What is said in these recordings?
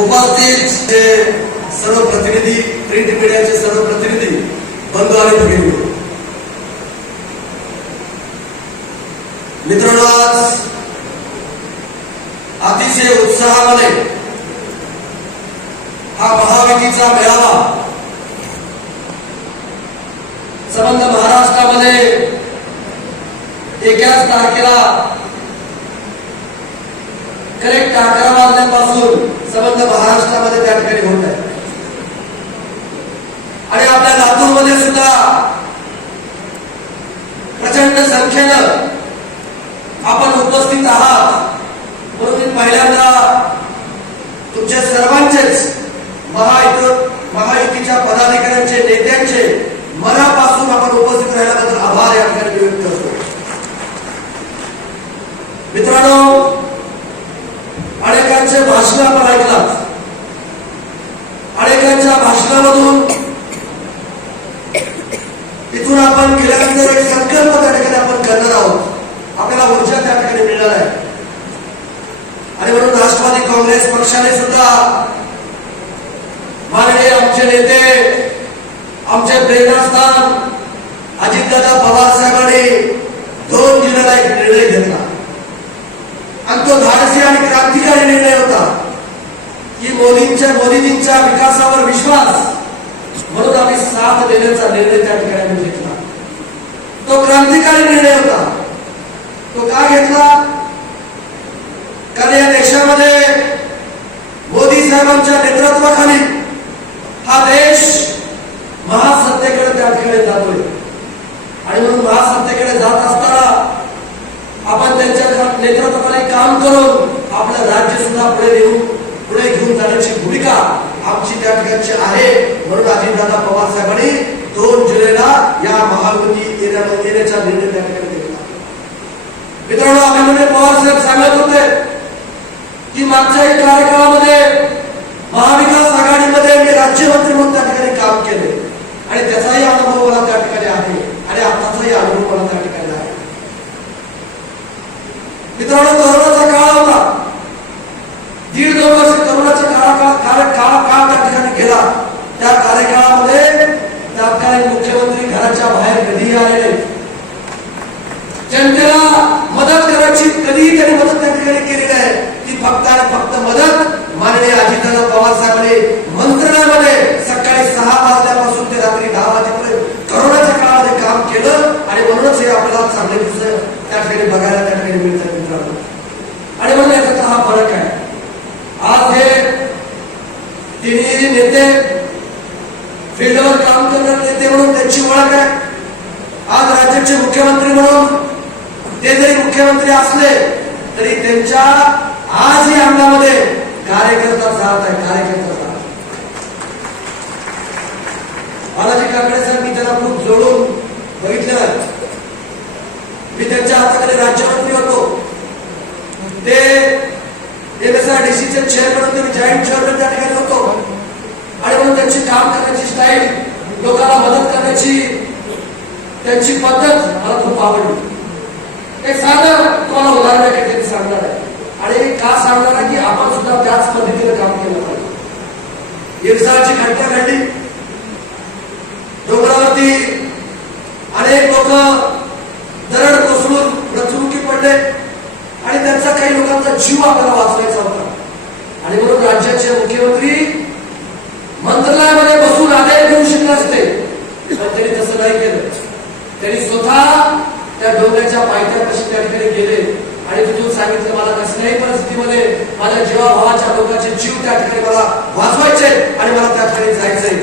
भोपाळतील जे सर्व प्रतिनिधी प्रिंट मीडियाचे सर्व प्रतिनिधी बंधू आणि भगिनी मित्रांनो आज अतिशय उत्साहामध्ये हा महाविकीचा मेळावा संबंध महाराष्ट्रामध्ये एकाच तारखेला करेक्ट अकरा वाजल्यापासून संबंध महाराष्ट्रामध्ये त्या ठिकाणी होत आहे. आणि आपल्या लातूर सुद्धा प्रचंड संख्येनं आपण उपस्थित आहात म्हणून मी पहिल्यांदा तुमच्या सर्वांचेच महायुत महायुतीच्या पदाधिकाऱ्यांचे नेत्यांचे मनापासून आपण उपस्थित राहिल्याबद्दल आभार या ठिकाणी मी व्यक्त करतो मित्रांनो अनेकांचे भाषण आपण ऐकलात अनेकांच्या भाषणामधून तिथून आपण गेल्यानंतर एक संकल्प त्या ठिकाणी आपण करणार आहोत आपल्याला ऊर्जा त्या ठिकाणी मिळणार आहे. आणि म्हणून राष्ट्रवादी काँग्रेस पक्षाने सुद्धा माननीय आमचे नेते आमचे प्रेरणास्थान अजितदादा पवार साहेबांनी दोन जिल्ह्याला एक निर्णय घेतला. आणि तो धाडसी आणि क्रांतिकारी निर्णय होता. की मोदींच्या मोदीजींच्या विकासावर विश्वास म्हणून आम्ही साथ देण्याचा निर्णय त्या ठिकाणी घेतला. तो क्रांतिकारी निर्णय होता. तो का घेतला. कारण या देशामध्ये मोदी साहेबांच्या नेतृत्वाखाली हा देश महासत्तेकडे त्या ठिकाणी जातोय. आणि म्हणून महासत्तेकडे जात असताना आपण त्यांच्या नेतृत्वाखाली काम करून आपलं राज्य सुद्धा पुढे नेऊन पुढे घेऊन जाण्याची भूमिका आमची त्या ठिकाणची आहे म्हणून अजितदादा पवार साहेबांनी दोन जुलैला या महायुती येण्यामध्ये येण्याचा निर्णय त्या ठिकाणी मित्रांनो आम्ही म्हणजे पवार साहेब सांगत होते की मागच्या एक कार्यकाळामध्ये महाविकास आघाडीमध्ये मी राज्यमंत्री म्हणून त्या ठिकाणी काम केले आणि त्याचाही अनुभव मला त्या ठिकाणी आहे आणि आताचाही अनुभव मला त्या ठिकाणी आहे मित्रांनो करोनाचा काळ होता दीड दोन वर्ष करोनाचा काळ काळ काळ काळ काळ त्या ठिकाणी गेला त्या कार्यकाळामध्ये तत्कालीन मुख्यमंत्री घराच्या बाहेर कधीही आले नाही जनतेला मदत करायची कधीही त्यांनी मदत त्या ठिकाणी केली नाही ती फक्त आणि फक्त मदत माननीय अजितदादा पवार साहेबांनी मंत्रालयामध्ये सकाळी सहा वाजल्यापासून ते रात्री दहा वाजेपर्यंत करोनाच्या काळामध्ये काम केलं आणि म्हणूनच हे आपल्याला चांगले दिवस त्या ठिकाणी बघायला त्या ठिकाणी मिळतात मित्रांनो आणि म्हणून याचा हा फरक आहे आज हे तिन्ही नेते फील्डवर काम करणारे नेते म्हणून त्यांची ओळख आहे. आज राज्याचे मुख्यमंत्री म्हणून ते जरी मुख्यमंत्री असले तरी त्यांच्या आजही अंगामध्ये कार्यकर्ता जात आहे कार्यकर्ता जात बालाजी काकडे साहेब मी त्यांना खूप जोडून बघितलं. मी त्यांच्या हाताकडे राज्यमंत्री होतो. ते एमएसआरडीसीचे चेअरमन होते मी जॉईंट चेअरमन त्या ठिकाणी होतो. आणि म्हणून त्यांची काम करण्याची स्टाईल लोकांना मदत करण्याची त्यांची पद्धत मला खूप आवडली. एक साधं तुम्हाला उदाहरण आहे त्यांनी सांगणार आहे. आणि का सांगणार आहे की आपण सुद्धा त्याच पद्धतीने काम केलं पाहिजे. हिरसाची घटना घडली. डोंगरावरती अनेक लोक दरड कोसळून मृत्युमुखी पडले. आणि त्यांचा काही लोकांचा जीव आपल्याला वाचवायचा होता. आणि म्हणून राज्याचे मुख्यमंत्री मंत्रालयामध्ये बसून आदाय घेऊ शकले असते. पण त्यांनी तसं नाही केलं. त्यांनी स्वतः त्या डोंगराच्या पायथ्यापाशी त्या ठिकाणी गेले आणि तिथून सांगितलं मला कसल्याही परिस्थितीमध्ये माझ्या जीवाभावाच्या लोकांचे जीव त्या ठिकाणी मला वाचवायचे आणि मला त्या ठिकाणी जायचंय.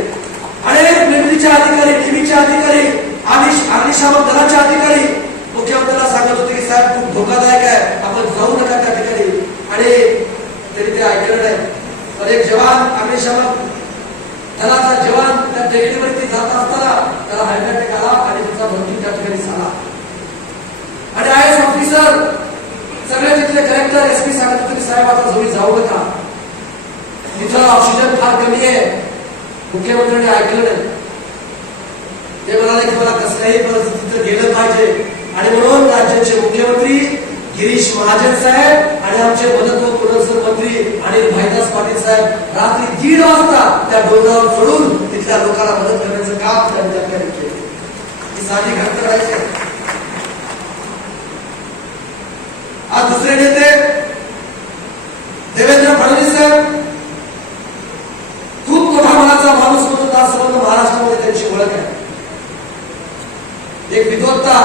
अनेक मिलिटरीचे अधिकारी टीव्हीचे अधिकारी आणि अग्निशामक दलाचे अधिकारी मुख्यमंत्र्यांना सांगत होते की साहेब खूप धोकादायक आहे. आपण जाऊ नका त्या ठिकाणी. आणि तरी ते ऐकलं नाही. तर एक जवान अग्निशामक त्याला दलाचा जवान त्या टेकडीवरती जात असताना त्याला हार्ट अटॅक आला आणि त्याचा मृत्यू त्या ठिकाणी झाला. आणि आय एस ऑफिसर सगळे तिथले कलेक्टर एस पी सांगत तुम्ही साहेब आता जवळ जाऊ नका. तिथं ऑक्सिजन फार कमी आहे. मुख्यमंत्र्यांनी ऐकलं नाही. ते म्हणाले की मला कसल्याही परिस्थितीत गेलं पाहिजे. आणि म्हणून राज्याचे मुख्यमंत्री गिरीश महाजन साहेब आणि आमचे मदत पुरस्कार मंत्री आणि भाईदास पाटील साहेब रात्री दीड वाजता त्या डोंगरावर चढून तिथल्या लोकांना मदत करण्याचं काम त्यांनी ठिकाणी केलं. ही साधी घटना करायची आज दुसरे नेते देवेंद्र फडणवीस साहेब खूप मोठा मनाचा माणूस म्हणून आज संबंध महाराष्ट्रामध्ये त्यांची ओळख आहे. एक विद्वत्ता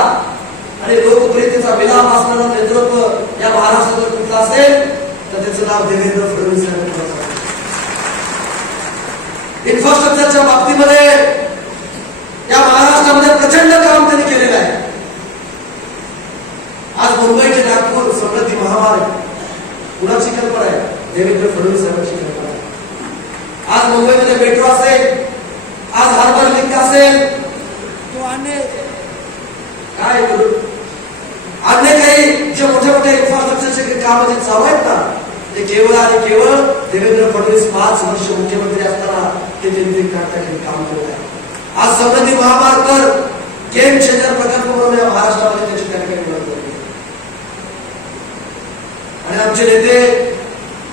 विलाप असणारं नेतृत्व या महाराष्ट्रात जर कुठलं असेल तर त्याचं नाव देवेंद्र फडणवीस. इन्फ्रास्ट्रक्चरच्या बाबतीमध्ये या महाराष्ट्रामध्ये प्रचंड काम त्यांनी केलेलं आहे. आज मुंबई ते नागपूर समृद्धी महामार्ग कुणाची कल्पना आहे. देवेंद्र फडणवीस साहेबांची कल्पना आहे. आज मुंबईमध्ये मेट्रो असेल आज हार्बर लिंक असेल. काय करू अन्य काही जे मोठे मोठे इन्फ्रास्ट्रक्चरचे काम जे चालू आहेत ना ते केवळ आणि केवळ देवेंद्र फडणवीस पाच वर्ष मुख्यमंत्री असताना ते त्यांनी कर्नाटकात काम करत आहे आज समृद्धी महामार्ग तर गेम चेंजर प्रकल्प म्हणून या महाराष्ट्रामध्ये त्याची त्या ठिकाणी ओळख झाली आणि आमचे नेते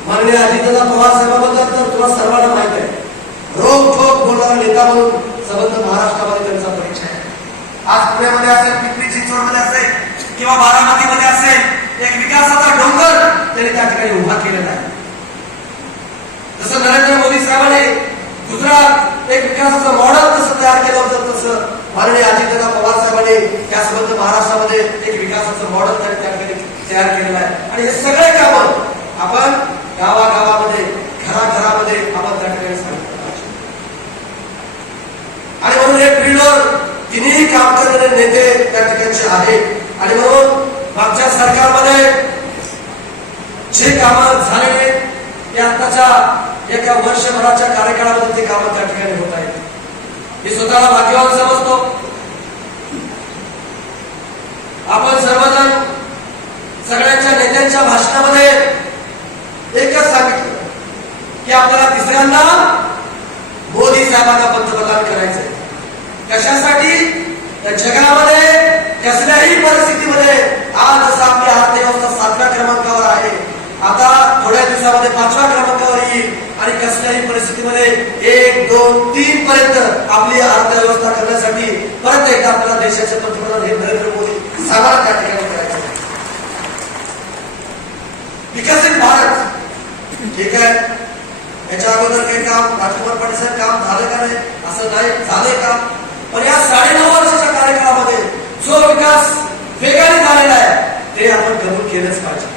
माननीय अजितदादा पवार साहेबाबद्दल तर तुला सर्वांना माहीत आहे. रोग ठोक बोलणारा नेता म्हणून संबंध महाराष्ट्रामध्ये त्यांचा परिचय आहे. आज पुण्यामध्ये असेल पिंपरी चिंचवडमध्ये असेल किंवा बारामतीमध्ये असेल एक विकासाचा डोंगर त्यांनी त्या ठिकाणी उभा केलेला आहे जसं नरेंद्र मोदी साहेबांनी गुजरात एक विकासाचं मॉडेल जसं तयार केलं होतं तसं माननीय अजितदादा पवार साहेबांनी या महाराष्ट्रामध्ये एक विकासाचं मॉडेल त्यांनी त्या ठिकाणी तयार केलेलं आहे. आणि हे सगळे कामं आपण गावागावामध्ये घराघरामध्ये आपण त्या ठिकाणी सांगितलं पाहिजे. आणि म्हणून हे फील्डवर तिन्ही काम करणारे नेते त्या ठिकाणचे आहेत. आणि म्हणून मागच्या सरकारमध्ये जे कामं झाले ते आताच्या एका वर्षभराच्या कार्यकाळामध्ये ते कामं त्या ठिकाणी होत आहेत. मी स्वतःला भाग्यवान समजतो आपण सर्वजण सगळ्यांच्या नेत्यांच्या भाषणामध्ये एकच सांगितलं की आपल्याला तिसऱ्यांदा मोदी साहेबांना पंतप्रधान करायचंय कशासाठी तर जगामध्ये कसल्याही परिस्थितीमध्ये आज जसं आपली अर्थव्यवस्था सातव्या क्रमांकावर आहे आता थोड्या दिवसामध्ये पाचव्या क्रमांकावर येईल आणि कसल्याही परिस्थितीमध्ये एक दोन तीन पर्यंत आपली अर्थव्यवस्था करण्यासाठी परत एकदा आपल्याला देशाचे पंतप्रधान हे नरेंद्र मोदी साहेबांना त्या ठिकाणी करायचं आहे. विकसित भारत ठीक आहे? याच्या अगोदर काही काम राजकुमार पाटील साहेब काम झालं का नाही? असं नाही झालंय का? पण या साडेनऊ वर्षाच्या कार्यकाळामध्ये जो विकास वेगाने झालेला आहे ते आपण कबूल केलंच पाहिजे.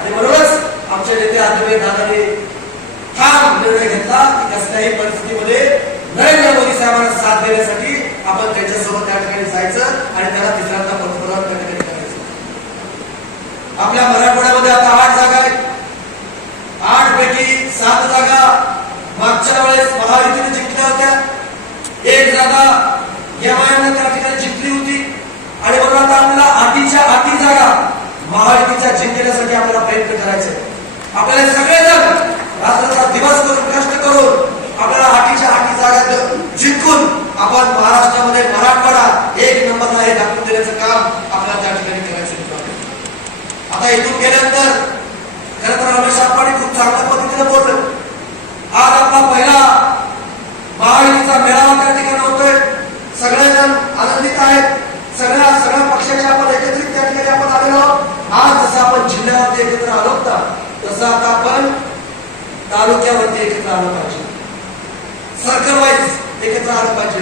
आणि म्हणूनच आमचे नेते आदिवासी दादाने ठाम निर्णय घेतला की कसल्याही परिस्थितीमध्ये नरेंद्र मोदी साहेबांना साथ देण्यासाठी आपण त्यांच्यासोबत त्या ठिकाणी जायचं आणि त्याला तिसऱ्यांदा पंतप्रधान आपल्या मराठवाड्यामध्ये आता आठ जागा आहेत. आठ पैकी सात जागा मागच्या वेळेस महायुतीने जिंकल्या होत्या. एक जागा एमआयएमने त्या ठिकाणी जिंकली होती. आणि म्हणून आता आपल्याला आठीच्या आठी जागा महायुतीच्या जिंकण्यासाठी आपल्याला प्रयत्न करायचे आपल्याला सगळेजण रात्रचा दिवस करून कष्ट करून आपल्याला आठीच्या आठी जागा जिंकून आपण महाराष्ट्रामध्ये मराठवाडा एक नंबरला हे दाखवून देण्याचं काम आपल्याला त्या ठिकाणी करायचं होतं. आता इथून गेल्यानंतर खरं तर रमेश आपण खूप चांगल्या पद्धतीने बोलले. आज आपला पहिला महायुतीचा मेळावा त्या ठिकाणी होतोय. सगळेजण आनंदित आहेत. सगळ्या सगळ्या पक्षाचे आपण एकत्रित त्या ठिकाणी आपण आलेलो आहोत. आज जसं आपण जिल्ह्यावरती एकत्र आलो होता तसं आता आपण तालुक्यावरती एकत्र आलं पाहिजे. सर्कल वाईज एकत्र आलं पाहिजे.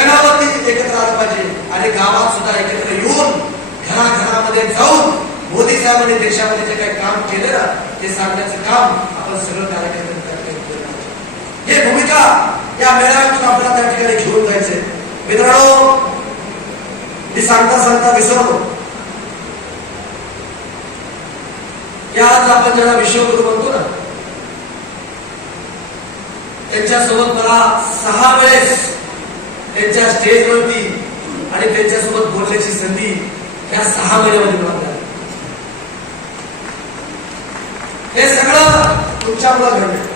गणावरती एकत्र आलं पाहिजे. आणि गावात सुद्धा एकत्र येऊन घराघरामध्ये जाऊन मोदी साहेबांनी देशामध्ये जे काही काम केलं ना ते सांगण्याचं काम आपण सगळं कार्यकर्त्यांनी हे भूमिका या मेळाव्यातून आपल्याला त्या ठिकाणी घेऊन जायचे मित्रांनो मी सांगता सांगता विसरलो. की आज आपण ज्याला विश्वगुरु म्हणतो ना त्यांच्यासोबत मला सहा वेळेस त्यांच्या स्टेजवरती आणि त्यांच्यासोबत बोलण्याची संधी या सहा महिन्यामध्ये मला मिळाली हे सगळं तुमच्यामुळे घडलं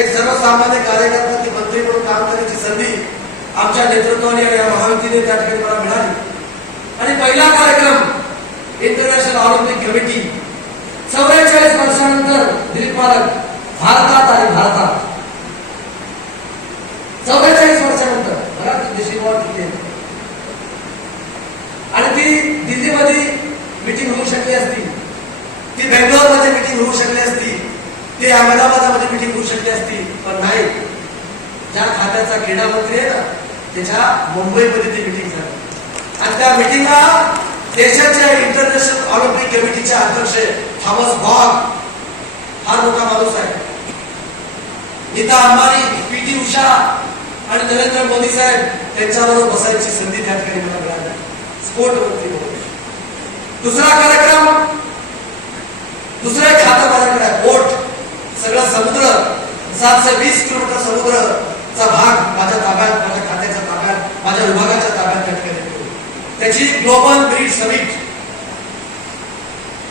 एक सर्वसामान्य कार्यकर्ता ती मंत्री म्हणून काम करण्याची संधी आमच्या नेतृत्वाने आणि या महायुतीने त्या ठिकाणी मला मिळाली. आणि पहिला कार्यक्रम इंटरनॅशनल ऑलिम्पिक कमिटी चौवेचाळीस वर्षानंतर दिलीप पालक भारतात आणि भारतात. चौवेचाळीस वर्षानंतर बघा ती आणि ती दिल्लीमध्ये मिटिंग होऊ शकली असती. ती बेंगलोर मिटिंग होऊ शकली असती ते अहमदाबादामध्ये मिटिंग होऊ शकली असती पण नाही. ज्या खात्याचा क्रीडा मंत्री आहे ना त्याच्या मुंबईमध्ये ती मिटिंग झाली. आणि त्या मिटिंगला देशाच्या इंटरनॅशनल ऑलिम्पिक कमिटीचे अध्यक्ष थॉमस बॉग हा मोठा माणूस आहे. नीता अंबानी पी टी उषा आणि नरेंद्र मोदी साहेब त्यांच्याबरोबर बसायची संधी त्या ठिकाणी मला मिळाली. स्पोर्ट मंत्री दुसरा कार्यक्रम दुसरं खातं माझ्याकडे आहे बोट सगळं समुद्र सातशे वीस किलोमीटर समुद्रचा भाग माझ्या ताब्यात माझ्या खात्याच्या ताब्यात माझ्या विभागाच्या ताब्यात त्या ठिकाणी त्याची ग्लोबल ब्रीड समिट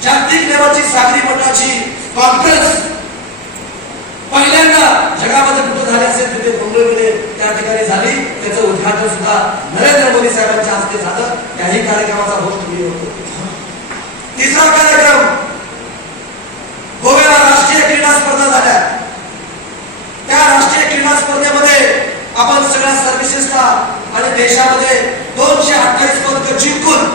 जागतिक लेवलची सागरी मठाची कॉन्फरन्स पहिल्यांदा जगामध्ये कुठं झाले असेल तिथे मुंबईमध्ये त्या ठिकाणी झाली. त्याचं उद्घाटन सुद्धा नरेंद्र मोदी साहेबांच्या हस्ते झालं. त्याही कार्यक्रमाचा होस्ट मी होतो. तिसरा कार्यक्रम गोव्याला राष्ट्रीय क्रीडा स्पर्धा झाल्या त्या राष्ट्रीय क्रीडा स्पर्धेमध्ये आपण सगळ्या सर्व्हिसेसला आणि देशामध्ये दोनशे अठ्ठावीस पदक जिंकून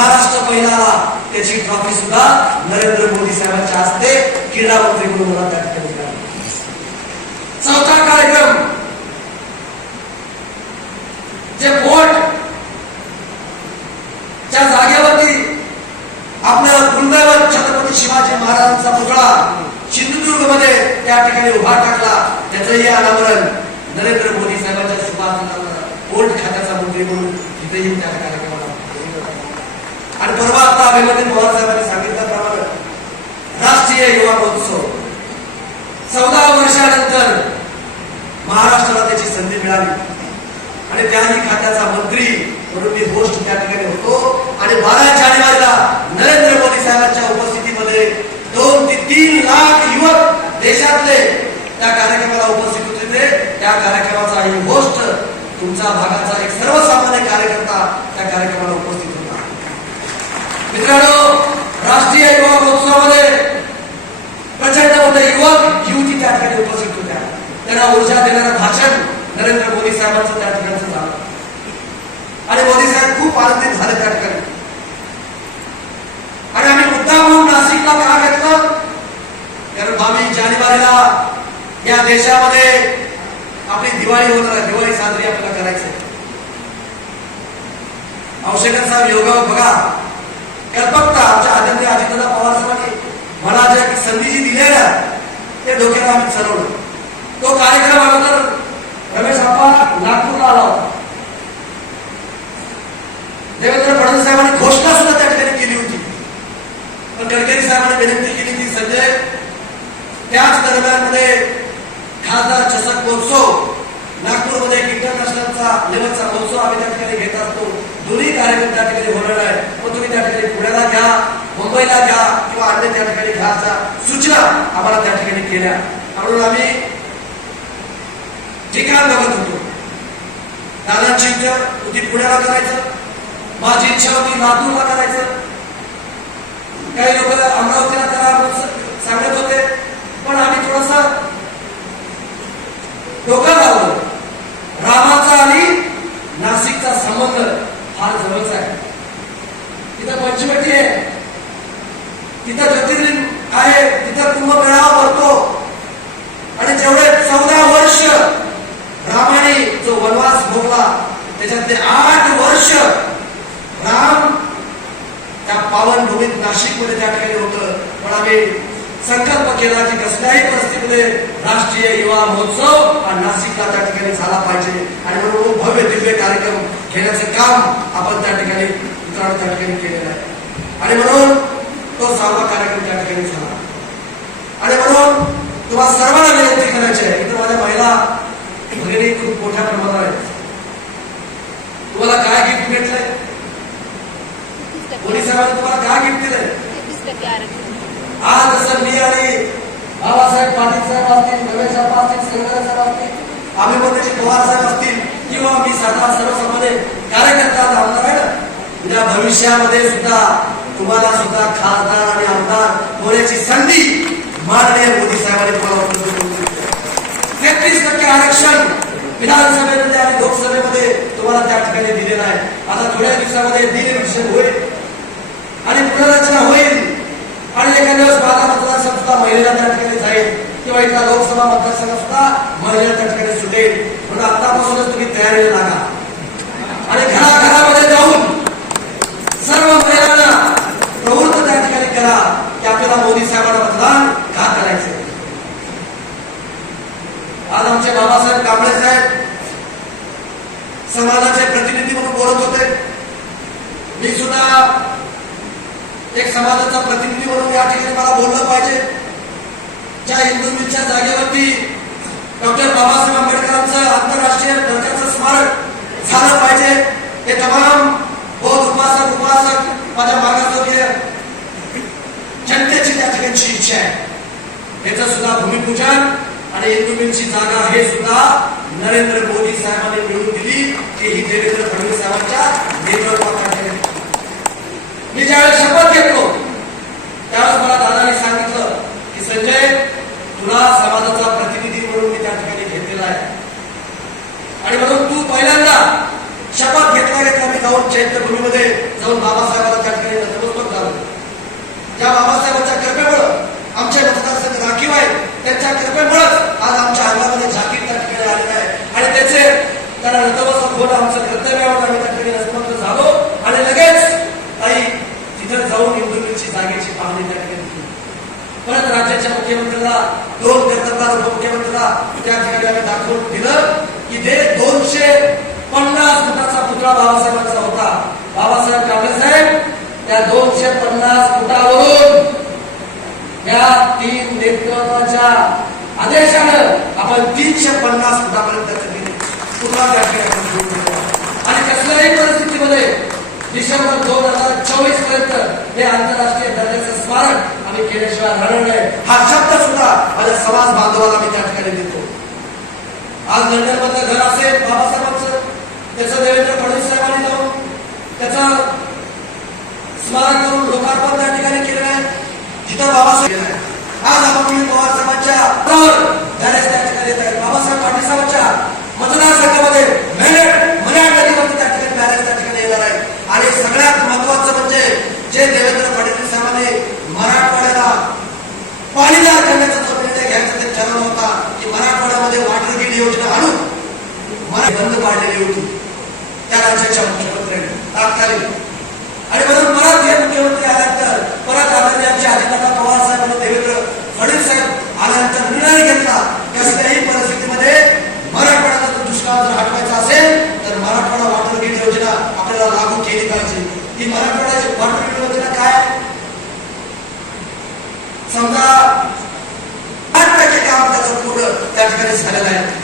महाराष्ट्र पहिला आला त्याची ट्रॉफी सुद्धा नरेंद्र मोदी साहेबांच्या हस्ते क्रीडा मंत्री म्हणून मला त्या ठिकाणी चौथा कार्यक्रम जे बोट च्या जागेवरती आपल्या दुर्दैवत छत्रपती शिवाजी महाराजांचा पुतळा सिंधुदुर्गमध्ये त्या ठिकाणी उभा टाकला त्याचंही अनावरण नरेंद्र मोदी साहेबांच्या शुभारंभाला बोट खात्याचा मंत्री म्हणून तिथेही त्या ठिकाणी परवा पवार साहेबांनी सांगितल्याप्रमाणे राष्ट्रीय युवा महोत्सव. चौदा वर्षानंतर महाराष्ट्राला त्याची संधी मिळाली. आणि त्याही खात्याचा मंत्री म्हणून मी होस्ट त्या ठिकाणी होतो. आणि बारा जानेवारीला नरेंद्र मोदी साहेबांच्या उपस्थितीमध्ये दोन ते तीन लाख युवक देशातले त्या कार्यक्रमाला उपस्थित होते. ते. त्या कार्यक्रमाचा ही होस्ट तुमचा भागाचा एक सर्वसामान्य कार्यकर्ता त्या कार्यक्रमाला उपस्थित मित्रांनो राष्ट्रीय युवा महोत्सवामध्ये प्रचंड होते युवक युवती त्या ठिकाणी उपस्थित होत्या त्यांना ऊर्जा देणारं भाषण नरेंद्र मोदी साहेबांचं त्या ठिकाणचं झालं आणि मोदी साहेब खूप आनंदित झाले त्या ठिकाणी आणि आम्ही मुद्दा म्हणून नाशिकला का घेतलं कारण आम्ही जानेवारीला या देशामध्ये आपली दिवाळी होणार आहे दिवाळी साजरी आपल्याला करायची आहे. औषधर साहेब योगावर बघा कल्पकता आमच्या आदरणीय अजितदादा पवार साहेबांनी मला ज्या संधी जी दिली ना ते डोक्याला आम्ही चढवलं. तो कार्यक्रम अगोदर रमेश आप्पा नागपूरला आला होता. देवेंद्र फडणवीस साहेबांनी घोषणा सुद्धा त्या ठिकाणी केली होती. पण गडकरी साहेबांनी विनंती केली की संजय त्याच दरम्यानमध्ये खासदार चषक महोत्सव नागपूरमध्ये एक इंटरनॅशनलचा लेवलचा महोत्सव आम्ही त्या ठिकाणी घेत असतो. दोन्ही कार्यक्रम त्या ठिकाणी होणार आहे मग तुम्ही त्या ठिकाणी पुण्याला घ्या मुंबईला घ्या किंवा अन्य त्या ठिकाणी घ्या सूचना आम्हाला त्या ठिकाणी केल्या. म्हणून आम्ही ठिकाण बघत होतो दादांची इच्छा होती पुण्याला करायचं. माझी इच्छा होती लातूरला करायचं. काही लोक अमरावतीला करा सांगत होते. पण आम्ही थोडस डोकं लावलं. रामाचा आणि नाशिकचा संबंध फार जवळचा आहे. तिथं पंचवटी आहे. तिथं ज्योतिर्लिंग आहे. तिथं कुंभमेळा भरतो. आणि जेवढे चौदा वर्ष रामाने जो वनवास भोगला त्याच्यातले आठ वर्ष राम त्या पावन भूमीत नाशिकमध्ये त्या ठिकाणी होतं. पण आम्ही संकल्प केला की कसल्याही परिस्थितीमध्ये राष्ट्रीय युवा महोत्सव हा नाशिकला त्या ठिकाणी झाला पाहिजे. आणि म्हणून भव्य दिव्य कार्यक्रम घेण्याचं काम आपण त्या ठिकाणी मित्रांनो त्या ठिकाणी केलेलं आहे. आणि म्हणून तो सहावा कार्यक्रम त्या ठिकाणी झाला. आणि म्हणून तुम्हाला सर्वांना विनंती करायची आहे इथं माझ्या महिला भगिनी खूप मोठ्या प्रमाणावर आहेत. तुम्हाला काय गिफ्ट भेटलंय? पोलीस साहेबांनी तुम्हाला काय गिफ्ट दिलंय? आज जसं मी आणि बाबासाहेब पाटील साहेब असतील रमेश असतील संगरा साहेब असतील आम्ही मंत्री पवार साहेब असतील किंवा मी साधा सर्वसामान्य कार्यकर्ता आज आमदार आहे ना उद्या भविष्यामध्ये सुद्धा तुम्हाला सुद्धा खासदार आणि आमदार होण्याची संधी माननीय मोदी साहेबांनी तुम्हाला तेहतीस टक्के आरक्षण विधानसभेमध्ये आणि लोकसभेमध्ये तुम्हाला त्या ठिकाणी दिलेलं आहे. आता थोड्या दिवसामध्ये दिनविक्षण होईल आणि पुनर्रचना होईल. आणि एखाद्या दिवस माझा मतदारसंघ सुद्धा महिलेला त्या ठिकाणी जाईल किंवा इथला लोकसभा मतदारसंघ सुद्धा महिला त्या ठिकाणी सुटेल. म्हणून आतापासूनच तुम्ही तयारीला लागा. आणि घराघरामध्ये जाऊन सर्व महिलांना प्रवृत्त त्या ठिकाणी करा की आपल्याला मोदी साहेबांना मतदान का करायचं आज आमचे बाबासाहेब कांबळे साहेब समाजाचे प्रतिनिधी म्हणून बोलत होते मी सुद्धा एक समाजाचा प्रतिनिधी म्हणून या ठिकाणी मला बोललं पाहिजे ज्या हिंदूंच्या जागेवरती डॉक्टर बाबासाहेब आंबेडकरांचं आंतरराष्ट्रीय दर्जाचं स्मारक झालं पाहिजे हे तमाम बौद्ध उपासक उपासक माझ्या मागासवर्गीय जनतेची त्या ठिकाणची इच्छा आहे याचं सुद्धा भूमिपूजन आणि इंदुमिनची जागा हे सुद्धा नरेंद्र मोदी साहेबांनी मिळवून दिली की ही देवेंद्र फडणवीस साहेबांच्या नेतृत्वाखाली. मी ज्यावेळेस शपथ घेतलो त्यावेळेस मला दादानी सांगितलं की संजय तुला समाजाचा प्रतिनिधी म्हणून मी त्या ठिकाणी घेतलेला आहे. आणि म्हणून तू पहिल्यांदा शपथ घेतला घेतला मी जाऊन चैत्यभूमीमध्ये जाऊन बाबासाहेबांना त्या ठिकाणी नतमस्तक झालो त्या बाबासाहेब कृपेमुळं आमचे मतदारसंघ राखीव आहे त्यांच्या कृपेमुळेच आज आमच्या अंगामध्ये झाकीर त्या ठिकाणी आलेलं आहे. आणि त्याचे त्याला नतमस्तक होणं आमचं कर्तव्य म्हणून आम्ही त्या ठिकाणी नतमस्तक झालो. आणि लगेच काही तिथं जाऊन इंदुरीची जागेची पाहणी त्या ठिकाणी केली. परत राज्याच्या मुख्यमंत्र्याला दोन कर्तव्याला उपमुख्यमंत्र्याला त्या ठिकाणी आम्ही दाखवून दिलं की ते दोनशे पन्नास फुटाचा पुतळा बाबासाहेबांचा होता. बाबासाहेब कांबळे साहेब त्या दोनशे पन्नास फुटावरून या तीन नेतृत्वाच्या आदेशानं आपण तीनशे पन्नास फुटापर्यंत त्याचं पुतळा त्या ठिकाणी आणि कसल्याही परिस्थितीमध्ये डिसेंबर दोन हजार चोवीसपर्यंत हे आंतरराष्ट्रीय दर्जाचं स्मारक आम्ही केल्याशिवाय राहणार नाही. हा शब्द सुद्धा माझ्या समाज बांधवाला मी त्या ठिकाणी देतो. आज लंडन मधलं घर असेल बाबासाहेबांचं त्याचं देवेंद्र फडणवीस साहेबांनी जाऊन त्याचं स्मारक करून लोकार्पण त्या ठिकाणी केलेलं आहे. जिथं बाबासाहेब आज आपण पवार साहेबांच्या बॅरेज त्या ठिकाणी येत आहेत बाबासाहेब पाटील साहेबांच्या मतदारसंघामध्ये मेहनत मनाट नदीवरती त्या ठिकाणी बॅरेज त्या ठिकाणी येणार आहे आणि सगळ्यात महत्वाचं म्हणजे जे देवेंद्र फडणवीस साहेबांनी मराठवाड्याला पाणीदार करण्याचा जो निर्णय घ्यायचा ते ठरवला होता की मराठवाड्यामध्ये वॉटर ग्रीड योजना आणून मराठी बंद पाडलेली होती त्या राज्याच्या मुख्यमंत्र्यांनी तात्कालिक आणि म्हणून परत हे मुख्यमंत्री आल्यानंतर परत आदरणीय आमचे अजितदादा पवार साहेब आणि देवेंद्र फडणवीस साहेब आल्यानंतर निर्णय घेतला कसल्याही परिस्थितीमध्ये मराठवाड्याचा जर दुष्काळ जर हटवायचा असेल तर मराठवाडा वॉटर ग्रीड योजना आपल्याला लागू केली पाहिजे ही मराठवाड्याची वॉटर ग्रीड योजना काय? समजा आठ टक्के काम त्याचं पूर्ण त्या ठिकाणी झालेलं आहे